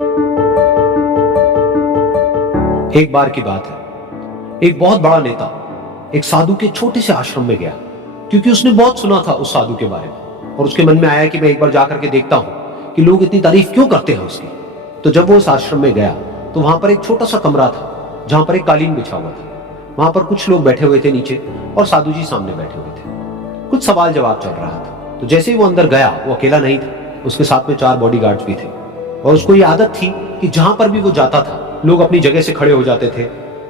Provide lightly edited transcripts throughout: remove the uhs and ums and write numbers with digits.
एक बार की बात है, एक बहुत बड़ा नेता एक साधु के छोटे से आश्रम में गया, क्योंकि उसने बहुत सुना था उस साधु के बारे में और उसके मन में आया कि मैं एक बार जाकर के देखता हूं कि लोग इतनी तारीफ क्यों करते हैं उसकी। तो जब वो उस आश्रम में गया तो वहां पर एक छोटा सा कमरा था जहां पर एक कालीन बिछा हुआ था। वहां पर कुछ लोग बैठे हुए थे नीचे और साधु जी सामने बैठे हुए थे। कुछ सवाल जवाब चल रहा था। तो जैसे ही वो अंदर गया, वो अकेला नहीं था, उसके साथ में 4 बॉडीगार्ड्स भी थे और उसको ये आदत थी कि जहां पर भी वो जाता था लोग अपनी जगह से खड़े हो जाते थे,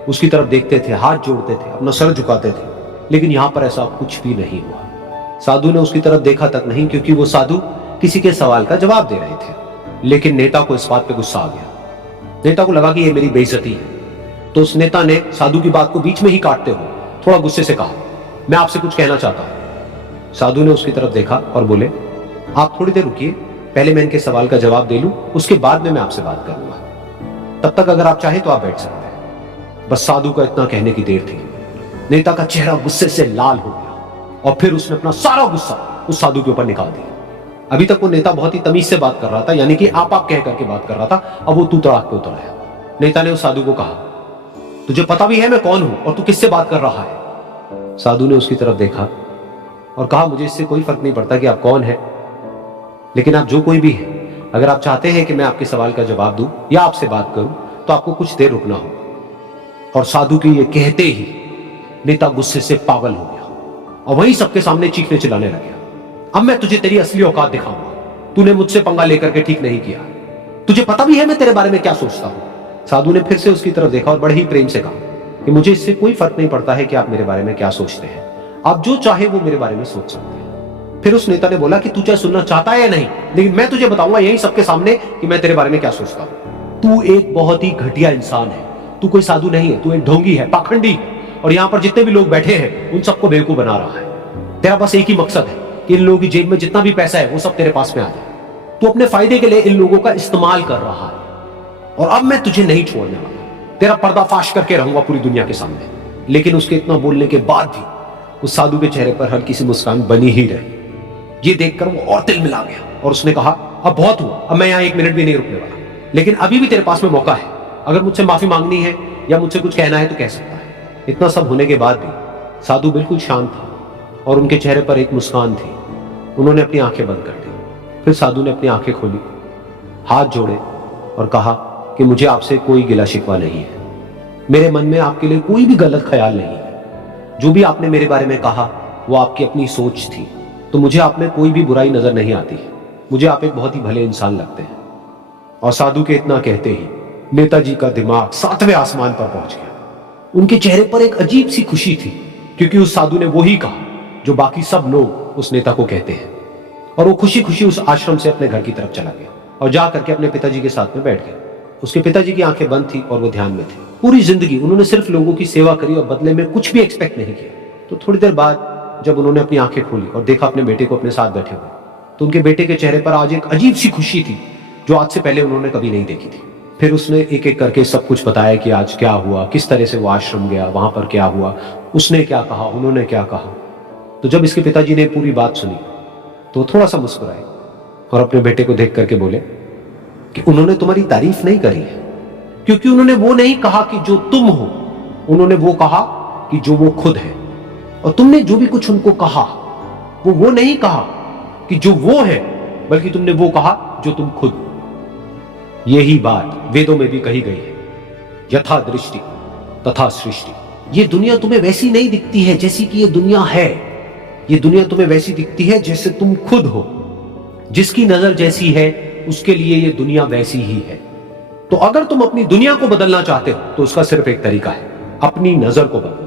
उसकी तरफ देखते थे, हाथ जोड़ते थे, अपना सर झुकाते थे। लेकिन यहां पर ऐसा कुछ भी नहीं हुआ। साधु ने उसकी तरफ देखा तक नहीं, क्योंकि वो साधु किसी के सवाल का जवाब दे रहे थे। लेकिन नेता को इस बात पे गुस्सा आ गया। नेता को लगा कि ये मेरी बेइज्जती है। तो उस नेता ने साधु की बात को बीच में ही काटते हुए थोड़ा गुस्से से कहा, मैं आपसे कुछ कहना चाहता हूं। साधु ने उसकी तरफ देखा और बोले, आप थोड़ी देर रुकिए, पहले मैं इनके सवाल का जवाब दे लूं, उसके बाद में मैं आपसे बात करूंगा। तब तक अगर आप चाहें तो आप बैठ सकते हैं। बस साधु का इतना कहने की देर थी। नेता का चेहरा गुस्से से लाल हो गया और फिर उसने अपना सारा गुस्सा उस साधु के ऊपर निकाल दिया। अभी तक वो नेता बहुत ही तमीज से बात कर रहा था, यानी कि आप कह करके बात कर रहा था। अब वो तू तड़ाक पे उतर आया। नेता ने उस साधु को कहा, तुझे पता भी है मैं कौन हूं और तू किससे बात कर रहा है? साधु ने उसकी तरफ देखा और कहा, मुझे इससे कोई फर्क नहीं पड़ता कि आप कौन है, लेकिन आप जो कोई भी है, अगर आप चाहते हैं कि मैं आपके सवाल का जवाब दूं या आपसे बात करूं तो आपको कुछ देर रुकना होगा। और साधु के ये कहते ही नेता गुस्से से पागल हो गया और वहीं सबके सामने चीखने चिल्लाने लग गया, अब मैं तुझे तेरी असली औकात दिखाऊंगा। तूने मुझसे पंगा लेकर के ठीक नहीं किया। तुझे पता भी है मैं तेरे बारे में क्या सोचता हूं। साधु ने फिर से उसकी तरफ देखा और बड़े ही प्रेम से कहा कि मुझे इससे कोई फर्क नहीं पड़ता है कि आप मेरे बारे में क्या सोचते हैं। आप जो चाहे वो मेरे बारे में सोच सकते हैं। फिर उस नेता ने बोला कि तू चाहे सुनना चाहता है या नहीं, लेकिन मैं तुझे बताऊंगा यही सबके सामने कि मैं तेरे बारे में क्या सोचता हूं। तू एक बहुत ही घटिया इंसान है। तू कोई साधु नहीं है, तू एक ढोंगी है, पाखंडी है, और यहां पर जितने भी लोग बैठे हैं उन सबको बेवकूफ बना रहा है। तेरा बस एक ही मकसद है कि इन लोगों की जेब में जितना भी पैसा है वो सब तेरे पास में आ जाए। तू अपने फायदे के लिए इन लोगों का इस्तेमाल कर रहा है और अब मैं तुझे नहीं छोड़ने वाला। तेरा पर्दाफाश करके रहूंगा पूरी दुनिया के सामने। लेकिन उसके इतना बोलने के बाद भी उस साधु के चेहरे पर हल्की सी मुस्कान बनी ही रही। ये देखकर वो और तिल मिला गया और उसने कहा, अब बहुत हुआ, अब मैं यहां 1 मिनट भी नहीं रुकने वाला। लेकिन अभी भी तेरे पास में मौका है। अगर मुझसे माफी मांगनी है या मुझसे कुछ कहना है तो कह सकता है। इतना सब होने के बाद भी साधु बिल्कुल शांत था और उनके चेहरे पर एक मुस्कान थी। उन्होंने अपनी आंखें बंद कर दी। फिर साधु ने अपनी आंखें खोली, हाथ जोड़े और कहा कि मुझे आपसे कोई गिला शिकवा नहीं है। मेरे मन में आपके लिए कोई भी गलत ख्याल नहीं है। जो भी आपने मेरे बारे में कहा वो आपकी अपनी सोच थी। तो मुझे आप में कोई भी बुराई नजर नहीं आती है। मुझे आप एक बहुत ही भले इंसान लगते हैं। और साधु के इतना कहते ही नेताजी का दिमाग 7वें आसमान पर पहुंच गया। उनके चेहरे पर एक अजीब सी खुशी थी, क्योंकि उस साधु ने वही कहा जो बाकी सब लोग उस नेता को कहते हैं। और वो खुशी खुशी उस आश्रम से अपने घर की तरफ चला गया और जा करके अपने पिताजी के साथ में बैठ गया। उसके पिताजी की आंखें बंद थी और वो ध्यान में थे। पूरी जिंदगी उन्होंने सिर्फ लोगों की सेवा करी और बदले में कुछ भी एक्सपेक्ट नहीं किया। तो थोड़ी देर बाद जब उन्होंने अपनी आंखें खोली और देखा अपने बेटे को अपने साथ बैठे हुए, तो उनके बेटे के चेहरे पर आज एक अजीब सी खुशी थी जो आज से पहले उन्होंने कभी नहीं देखी थी। फिर उसने एक एक करके सब कुछ बताया कि आज क्या हुआ, किस तरह से वो आश्रम गया, वहां पर क्या हुआ, उसने क्या कहा, उन्होंने क्या कहा। तो जब इसके पिताजी ने पूरी बात सुनी तो थोड़ा सा मुस्कुराए और अपने बेटे को देख करके बोले कि उन्होंने तुम्हारी तारीफ नहीं करी है, क्योंकि उन्होंने वो नहीं कहा कि जो तुम हो, उन्होंने वो कहा कि जो वो खुद है। और तुमने जो भी कुछ उनको कहा वो नहीं कहा कि जो वो है, बल्कि तुमने वो कहा जो तुम खुद। यही बात वेदों में भी कही गई है, यथा दृष्टि तथा सृष्टि। ये दुनिया तुम्हें वैसी नहीं दिखती है जैसी कि ये दुनिया है। ये दुनिया तुम्हें वैसी दिखती है जैसे तुम खुद हो। जिसकी नजर जैसी है उसके लिए ये दुनिया वैसी ही है। तो अगर तुम अपनी दुनिया को बदलना चाहते हो तो उसका सिर्फ एक तरीका है, अपनी नजर को बदलना।